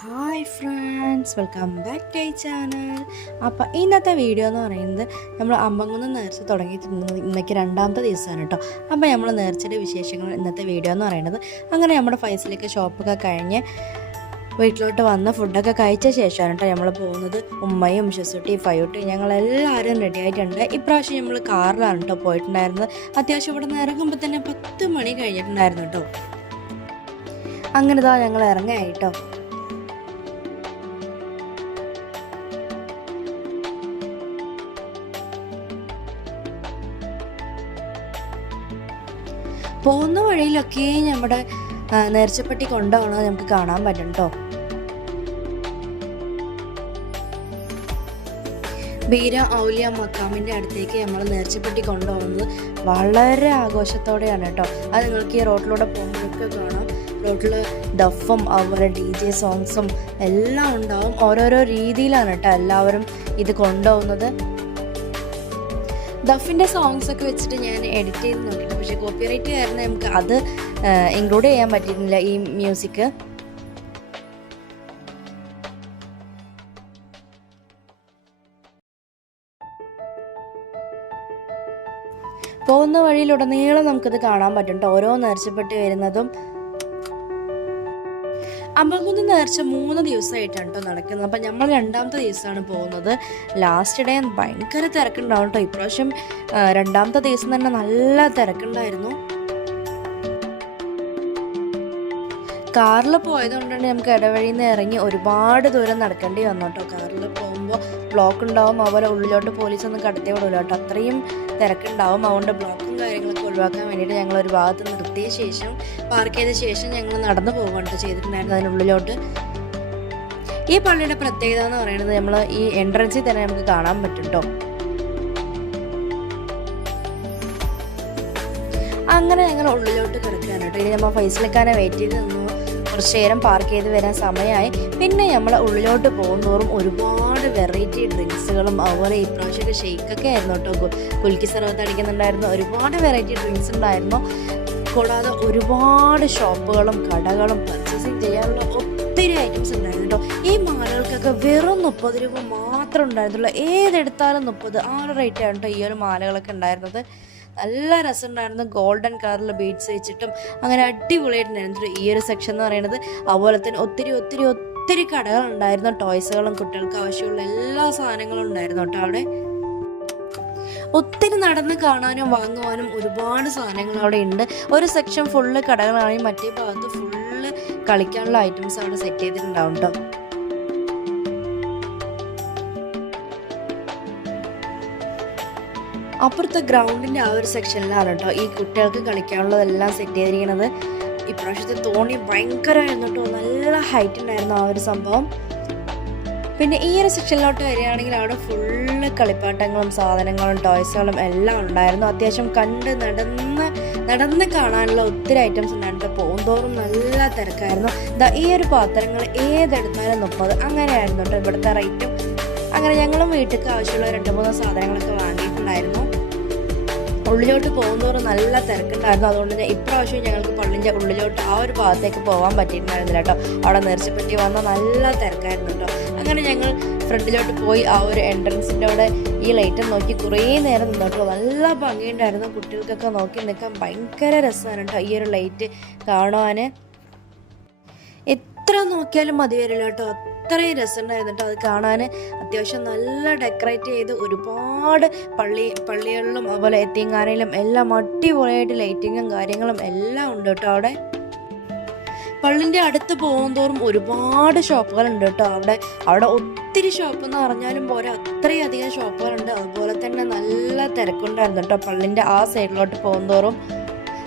Hi friends welcome back to I channel അപ്പോൾ ഇന്നത്തെ video എന്ന് പറയുന്നത് നമ്മൾ അമ്പങ്കുന്ന് നേർച്ച തുടങ്ങിയിട്ടുണ്ട് ഇന്നേക്ക് രണ്ടാമത്തെ ദിവസമാണ് കേട്ടോ അപ്പോൾ നമ്മൾ നേർച്ചയുടെ വിശേഷങ്ങൾ ഇന്നത്തെ വീഡിയോ എന്ന് പറയുന്നത് അങ്ങനെ നമ്മുടെ ഫൈസിലേക്ക് ഷോപ്പൊക്കെ കഴിഞ്ഞ് വീട്ടിലോട്ട് വന്ന് ഫുഡൊക്കെ കഴിച്ച ശേഷമാണ് കേട്ടോ നമ്മൾ പോകുന്നത്. ഉമ്മയും ശുസുട്ടി ഫയോട്ടി ഞങ്ങളെല്ലാവരും റെഡി ആയിട്ടുണ്ട്. ഇപ്രാവശ്യം നമ്മൾ കാറിലാണ് കേട്ടോ പോയിട്ടുണ്ടായിരുന്നത്. അത്യാവശ്യം ഇവിടെ നിന്ന് ഇറങ്ങുമ്പോൾ തന്നെ പത്ത് മണി കഴിഞ്ഞിട്ടുണ്ടായിരുന്നു കേട്ടോ അങ്ങനെ ഇതാ ഞങ്ങൾ ഇറങ്ങായിട്ടോ പോകുന്ന വഴിയിലൊക്കെ നമ്മുടെ നേർച്ചപ്പെട്ടി കൊണ്ടുപോകണത് നമുക്ക് കാണാൻ പറ്റും കേട്ടോ ബീര ഔലിയ മക്കാമിന്റെ അടുത്തേക്ക് നമ്മൾ നേർച്ചപ്പെട്ടി കൊണ്ടുപോകുന്നത് വളരെ ആഘോഷത്തോടെയാണ് കേട്ടോ അത് നിങ്ങൾക്ക് ഈ റോട്ടിലൂടെ പോകുമ്പോഴൊക്കെ കാണാം. റോട്ടിൽ ഡഫും അതുപോലെ ഡി ജെ സോങ്സും എല്ലാം ഉണ്ടാവും. ഓരോരോ രീതിയിലാണ് കേട്ടോ എല്ലാവരും ഇത് കൊണ്ടുപോകുന്നത്. ദഫിന്റെ സോങ്സ് ഒക്കെ വെച്ചിട്ട് ഞാൻ എഡിറ്റ് ചെയ്ത് നോക്കിയിട്ട് പക്ഷേ കോപ്പി റൈറ്റ് കാരണം നമുക്ക് അത് ഇൻക്ലൂഡ് ചെയ്യാൻ പറ്റിയിരുന്നില്ല ഈ മ്യൂസിക് പോകുന്ന വഴിയിലുടനീളം നമുക്കിത് കാണാൻ പറ്റും കേട്ടോ ഓരോ നേർച്ചപ്പെട്ട് വരുന്നതും അമ്പകുന്ന് നേർച്ച മൂന്ന് ദിവസമായിട്ടാണ് കേട്ടോ നടക്കുന്നത്. അപ്പം നമ്മൾ രണ്ടാമത്തെ ദിവസമാണ് പോകുന്നത്. ലാസ്റ്റ് ഡേ ഭയങ്കര തിരക്കുണ്ടാവും കേട്ടോ ഇപ്രാവശ്യം രണ്ടാമത്തെ ദിവസം തന്നെ നല്ല തിരക്കുണ്ടായിരുന്നു. കാറിൽ പോയതുകൊണ്ട് തന്നെ നമുക്ക് ഇടവഴിയിൽ നിന്ന് ഇറങ്ങി ഒരുപാട് ദൂരം നടക്കേണ്ടി വന്നു കേട്ടോ കാറിൽ പോകുമ്പോൾ ബ്ലോക്ക് ഉണ്ടാവും അതുപോലെ ഉള്ളിലോട്ട് പോലീസ് ഒന്നും കടത്തി വിടില്ല കേട്ടോ. അത്രയും തിരക്കുണ്ടാവും. അതുകൊണ്ട് ബ്ലോക്കും കാര്യങ്ങളൊക്കെ ഒഴിവാക്കാൻ വേണ്ടിയിട്ട് ഞങ്ങൾ ഒരു ഭാഗത്ത് നിർത്തിയ ശേഷം പാർക്ക് ചെയ്ത ശേഷം ഞങ്ങൾ നടന്നു പോവുകയാണ് കേട്ടോ ചെയ്തിട്ടുണ്ടായിരുന്നു അതിനുള്ളിലോട്ട് ഈ പള്ളിയുടെ പ്രത്യേകത എന്ന് പറയുന്നത് നമ്മൾ ഈ എൻട്രൻസിൽ തന്നെ നമുക്ക് കാണാൻ പറ്റും അങ്ങനെ ഞങ്ങൾ ഉള്ളിലോട്ട് കിടക്കുകയാണ് ഇനി നമ്മൾ ഫൈസലിക്കാനെ വെയിറ്റ് ചെയ്ത് നിന്നു. കുറച്ച് നേരം പാർക്ക് ചെയ്ത് വരാൻ സമയമായി. പിന്നെ നമ്മൾ ഉള്ളിലോട്ട് പോകുന്നോറും ഒരുപാട് വെറൈറ്റി ഡ്രിങ്ക്സുകളും അതുപോലെ ഇപ്രാവശ്യമൊക്കെ ഷെയ്ക്കൊക്കെ ആയിരുന്നു കേട്ടോ. കുൽക്കി സർവത്ത് അടിക്കുന്നുണ്ടായിരുന്നു. ഒരുപാട് വെറൈറ്റി ഡ്രിങ്ക്സ് ഉണ്ടായിരുന്നു. കൂടാതെ ഒരുപാട് ഷോപ്പുകളും കടകളും പർച്ചേസിങ് ചെയ്യാനുള്ള ഒത്തിരി ഐറ്റംസ് ഉണ്ടായിരുന്നു കേട്ടോ. ഈ മാലകൾക്കൊക്കെ വെറും മുപ്പത് രൂപ മാത്രം ഉണ്ടായിരുന്നുള്ളൂ. ഏതെടുത്താലും മുപ്പത് ആ ഒരു റേറ്റ് ആണ് കേട്ടോ ഈ ഒരു മാലകളൊക്കെ ഉണ്ടായിരുന്നത്. നല്ല രസമുണ്ടായിരുന്നു. ഗോൾഡൻ കളറിൽ ബീഡ്സ് വെച്ചിട്ടും അങ്ങനെ അടിപൊളിയായിട്ടുണ്ടായിരുന്നു ഈ ഒരു സെക്ഷൻ എന്ന് പറയുന്നത് അതുപോലെ തന്നെ ഒത്തിരി ഒത്തിരി ഒത്തിരി കടകളുണ്ടായിരുന്നു ടോയ്സുകളും കുട്ടികൾക്ക് ആവശ്യമുള്ള എല്ലാ സാധനങ്ങളും ഉണ്ടായിരുന്നു കേട്ടോ അവിടെ. ഒത്തിരി നടന്ന് കാണാനും വാങ്ങുവാനും ഒരുപാട് സാധനങ്ങൾ അവിടെ ഉണ്ട്. ഒരു സെക്ഷൻ ഫുള്ള് കടകളാണെങ്കിൽ മറ്റേ ഭാഗത്ത് ഫുള്ള് കളിക്കാനുള്ള ഐറ്റംസ് അവിടെ സെറ്റ് ചെയ്തിട്ടുണ്ടാവും കേട്ടോ. അപ്പുറത്തെ ഗ്രൗണ്ടിന്റെ ആ ഒരു സെക്ഷനിലാണ് കേട്ടോ ഈ കുട്ടികൾക്ക് കളിക്കാനുള്ളതെല്ലാം സെറ്റ് ചെയ്തിരിക്കുന്നത്. ഇപ്രാവശ്യത്തെ തോണി ഭയങ്കരമായിരുന്നു കേട്ടോ. നല്ല ഹൈറ്റ് ഉണ്ടായിരുന്നു ആ ഒരു സംഭവം. പിന്നെ ഈ ഒരു സെക്ഷനിലോട്ട് വരികയാണെങ്കിൽ അവിടെ ഫുള്ള് കളിപ്പാട്ടങ്ങളും സാധനങ്ങളും ടോയ്സുകളും എല്ലാം ഉണ്ടായിരുന്നു. അത്യാവശ്യം കണ്ട് നടന്ന് നടന്ന് കാണാനുള്ള ഒത്തിരി ഐറ്റംസ് ഉണ്ടായിരുന്നു പോകുന്തോറും നല്ല തിരക്കായിരുന്നു. ദാ ഈ ഒരു പാത്രങ്ങൾ ഏതെടുത്താലും മുപ്പത്. അങ്ങനെയായിരുന്നു കേട്ടോ ഇവിടുത്തെ റേറ്റും അങ്ങനെ ഞങ്ങളും വീട്ടിലേക്ക് ആവശ്യമുള്ള രണ്ട് മൂന്ന് സാധനങ്ങളൊക്കെ ഉള്ളിലോട്ട് പോകുന്നവരും നല്ല തിരക്കുണ്ടായിരുന്നു. അതുകൊണ്ട് തന്നെ ഇപ്രാവശ്യം ഞങ്ങൾക്ക് പള്ളിന്റെ ഉള്ളിലോട്ട് ആ ഒരു ഭാഗത്തേക്ക് പോകാൻ പറ്റിയിട്ടുണ്ടായിരുന്നില്ല കേട്ടോ. അവിടെ നേർച്ചപ്പെട്ടി വന്ന നല്ല തിരക്കായിരുന്നു കേട്ടോ. അങ്ങനെ ഞങ്ങൾ ഫ്രണ്ടിലോട്ട് പോയി ആ ഒരു എൻട്രൻസിന്റെ അവിടെ ഈ ലൈറ്റ് നോക്കി കുറേ നേരം നിന്നു കേട്ടോ. നല്ല ഭംഗിയുണ്ടായിരുന്നു. കുട്ടികൾക്കൊക്കെ നോക്കി നിൽക്കാൻ ഭയങ്കര രസമാണ് കേട്ടോ ഈ ഒരു ലൈറ്റ് കാണുവാൻ എത്ര നോക്കിയാലും മതി വരില്ല കേട്ടോ. അത്രയും രസമുണ്ടായിരുന്നു അത് കാണാൻ. അത്യാവശ്യം നല്ല ഡെക്കറേറ്റ് ചെയ്ത് ഒരുപാട് പള്ളി പള്ളികളിലും അതുപോലെ എത്തിങ്ങാനയിലും എല്ലാം അടിപൊളിയായിട്ട് ലൈറ്റിങ്ങും കാര്യങ്ങളും എല്ലാം ഉണ്ട് കേട്ടോ അവിടെ. പള്ളിന്റെ അടുത്ത് പോകുന്തോറും ഒരുപാട് ഷോപ്പുകളുണ്ട് കേട്ടോ അവിടെ. അവിടെ ഒത്തിരി ഷോപ്പ് എന്ന് പറഞ്ഞാലും പോരാ അത്രയധികം ഷോപ്പുകളുണ്ട് അതുപോലെ തന്നെ നല്ല തിരക്കുണ്ടായിരുന്നു കേട്ടോ പള്ളിന്റെ ആ സൈഡിലോട്ട് പോകുന്തോറും.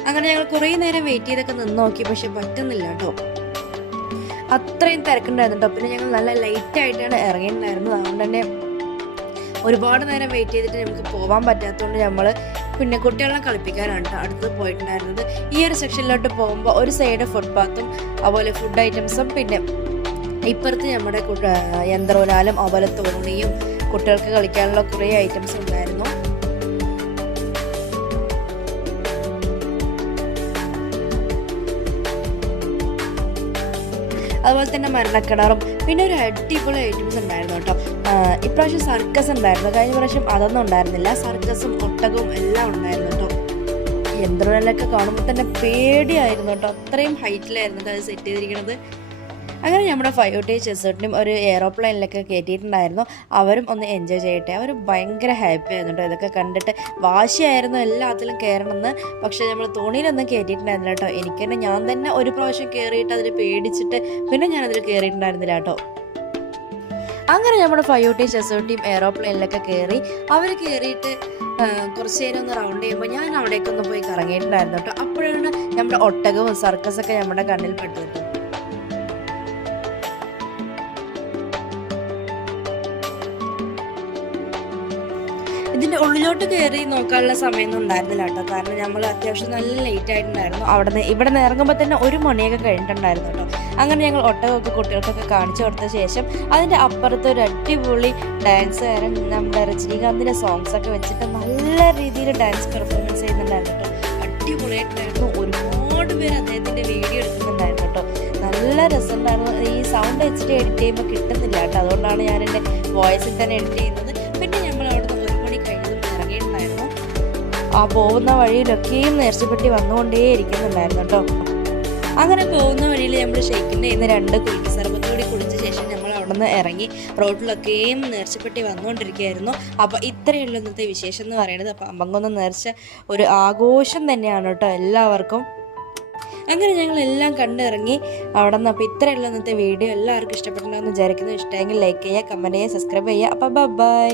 അങ്ങനെ ഞങ്ങൾ കുറേ നേരം വെയിറ്റ് ചെയ്തൊക്കെ നിന്ന് നോക്കി പക്ഷെ പറ്റുന്നില്ല കേട്ടോ. അത്രയും തിരക്കുണ്ടായിരുന്നു കേട്ടോ. പിന്നെ ഞങ്ങൾ നല്ല ലൈറ്റ് ആയിട്ടാണ് ഇറങ്ങിയിട്ടുണ്ടായിരുന്നത്. അതുകൊണ്ട് തന്നെ ഒരുപാട് നേരം വെയിറ്റ് ചെയ്തിട്ട് നമുക്ക് പോകാൻ പറ്റാത്തതുകൊണ്ട് നമ്മൾ പിന്നെ കുട്ടികളെ കളിപ്പിക്കാനാണ് കേട്ടോ അടുത്ത് പോയിട്ടുണ്ടായിരുന്നത്. ഈ ഒരു സെക്ഷനിലോട്ട് പോകുമ്പോൾ ഒരു സൈഡ് ഫുട്പാത്തും അതുപോലെ ഫുഡ് ഐറ്റംസും പിന്നെ ഇപ്പുറത്ത് നമ്മുടെ യന്ത്രോലാലും അതുപോലെ തോണിയും കുട്ടികൾക്ക് കളിക്കാനുള്ള കുറേ ഐറ്റംസ് അതുപോലെ തന്നെ മരണക്കിണറും. പിന്നെ ഒരു അടിപൊളി ഐറ്റംസ് ഉണ്ടായിരുന്നു കേട്ടോ. ഇപ്രാവശ്യം സർക്കസ് ഉണ്ടായിരുന്നു. കഴിഞ്ഞ പ്രാവശ്യം അതൊന്നും ഉണ്ടായിരുന്നില്ല. സർക്കസും ഒട്ടകവും എല്ലാം ഉണ്ടായിരുന്നു കേട്ടോ. യന്ത്രങ്ങളിലൊക്കെ കാണുമ്പോൾ തന്നെ പേടിയായിരുന്നു കേട്ടോ. അത്രയും ഹൈറ്റിലായിരുന്നു അത് സെറ്റ് ചെയ്തിരിക്കുന്നത് അങ്ങനെ നമ്മുടെ ഫൈവ് ടി ചെസേട്ടിനും ഒരു എയറോപ്ലെയിനിലൊക്കെ കയറ്റിയിട്ടുണ്ടായിരുന്നു അവരും ഒന്ന് എൻജോയ് ചെയ്യട്ടെ. അവർ ഭയങ്കര ഹാപ്പി ആയിരുന്നു ഇതൊക്കെ കണ്ടിട്ട് വാശിയായിരുന്നു എല്ലാത്തിലും കയറണമെന്ന് പക്ഷേ നമ്മൾ തോണിയിലൊന്നും കയറ്റിയിട്ടുണ്ടായിരുന്നില്ല കേട്ടോ എനിക്ക് തന്നെ ഞാൻ തന്നെ ഒരു പ്രാവശ്യം കയറിയിട്ട് അതിൽ പേടിച്ചിട്ട് പിന്നെ ഞാനതിൽ കയറിയിട്ടുണ്ടായിരുന്നില്ല കേട്ടോ അങ്ങനെ നമ്മുടെ ഫൈവ് ടി ചെസോട്ടിയും എയറോപ്ലെയിനിലൊക്കെ കയറി അവർ കയറിയിട്ട് കുറച്ച് നേരം ഒന്ന് റൗണ്ട് ചെയ്യുമ്പോൾ ഞാൻ അവിടേക്കൊന്ന് പോയി കറങ്ങിയിട്ടുണ്ടായിരുന്നു കേട്ടോ അപ്പോഴാണ് നമ്മുടെ ഒട്ടകവും സർക്കസൊക്കെ നമ്മുടെ കണ്ണിൽ പെട്ടത് ഇതിന്റെ ഉള്ളിലോട്ട് കയറി നോക്കാനുള്ള സമയമൊന്നും ഉണ്ടായിരുന്നില്ല കേട്ടോ. കാരണം നമ്മൾ അത്യാവശ്യം നല്ല ലേറ്റ് ആയിട്ടുണ്ടായിരുന്നു. അവിടെ നിന്ന് ഇവിടെ നിന്ന് ഇറങ്ങുമ്പോൾ തന്നെ ഒരു മണിയൊക്കെ കഴിഞ്ഞിട്ടുണ്ടായിരുന്നു കേട്ടോ. അങ്ങനെ ഞങ്ങൾ ഒട്ടകമൊക്കെ കുട്ടികൾക്കൊക്കെ കാണിച്ചു കൊടുത്ത ശേഷം അതിന്റെ അപ്പുറത്ത് ഒരു അടിപൊളി ഡാൻസുകാരൻ നമ്മുടെ രജനീകാന്തിന്റെ സോങ്സ് ഒക്കെ വെച്ചിട്ട് നല്ല രീതിയിൽ ഡാൻസ് പെർഫോമൻസ് ചെയ്യുന്നുണ്ടായിരുന്നു കേട്ടോ. അടിപൊളിയായിട്ടുണ്ടായിരുന്നു. ഒരുപാട് പേര് അദ്ദേഹത്തിന്റെ വീഡിയോ എടുക്കുന്നുണ്ടായിരുന്നു കേട്ടോ. നല്ല രസമുണ്ടായിരുന്നു. ഈ സൗണ്ട് വെച്ചിട്ട് എഡിറ്റ് ചെയ്യുമ്പോൾ കിട്ടുന്നില്ല കേട്ടോ. അതുകൊണ്ടാണ് ഞാൻ എന്റെ വോയിസിൽ തന്നെ എഡിറ്റ് ചെയ്യുന്നത്. ആ പോകുന്ന വഴിയിലൊക്കെയും നേർച്ചപ്പെട്ടി വന്നുകൊണ്ടേ ഇരിക്കുന്നുണ്ടായിരുന്നു കേട്ടോ. അങ്ങനെ പോകുന്ന വഴിയിൽ നമ്മൾ ഷെയ്ക്കിന്റെ ഇന്ന് രണ്ട് കുളിക്ക് സർബത്തോടി കുളിച്ച ശേഷം നമ്മൾ അവിടെ നിന്ന് ഇറങ്ങി റോഡിലൊക്കെയും നേർച്ചപ്പെട്ടി വന്നുകൊണ്ടിരിക്കുകയായിരുന്നു. അപ്പോൾ ഇത്രയുള്ള ഇന്നത്തെ വിശേഷം എന്ന് പറയുന്നത്. അപ്പം അമ്പങ്കൊന്ന് നേർച്ച ഒരു ആഘോഷം തന്നെയാണ് കേട്ടോ എല്ലാവർക്കും. അങ്ങനെ ഞങ്ങൾ എല്ലാം കണ്ടിറങ്ങി അവിടെ നിന്ന് അപ്പോൾ ഇത്രയുള്ള ഇന്നത്തെ വീഡിയോ. എല്ലാവർക്കും ഇഷ്ടപ്പെട്ടിട്ടുണ്ടെന്ന് വിചാരിക്കുന്നു. ഇഷ്ടമെങ്കിൽ ലൈക്ക് ചെയ്യുക കമന്റ് ചെയ്യുക സബ്സ്ക്രൈബ് ചെയ്യുക. അപ്പോൾ ബൈ